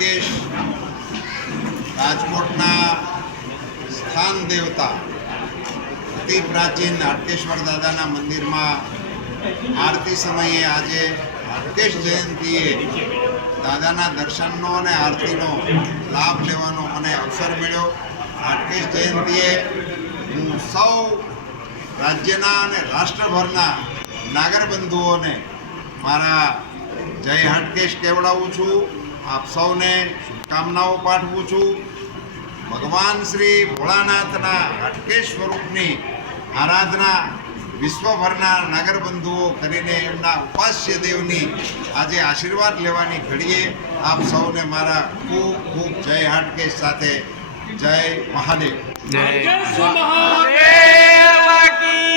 હાટકેશ રાજકોટના સ્થાન દેવતા અતિ પ્રાચીન હાટકેશ્વર દાદાના મંદિરમાં આરતી સમયે આજે હાટકેશ જયંતિએ દાદાના દર્શનનો અને આરતીનો લાભ લેવાનો મને અવસર મળ્યો. હાટકેશ જયંતિએ હું સૌ રાજ્યના અને રાષ્ટ્રભરના નાગર બંધુઓને મારા જય હાટકેશ કહેવડાવું છું. આપ સૌને શુભકામનાઓ પાઠવું છું. ભગવાન શ્રી ભોળાનાથના હાટકેશ સ્વરૂપની આરાધના વિશ્વભરના નાગર બંધુઓ કરીને એમના ઉપાસ્ય દેવની આજે આશીર્વાદ લેવાની ઘડીએ આપ સૌને મારા ખૂબ ખૂબ જય હાટકેશ સાથે જય મહાદેવ. જય મહાદેવ કી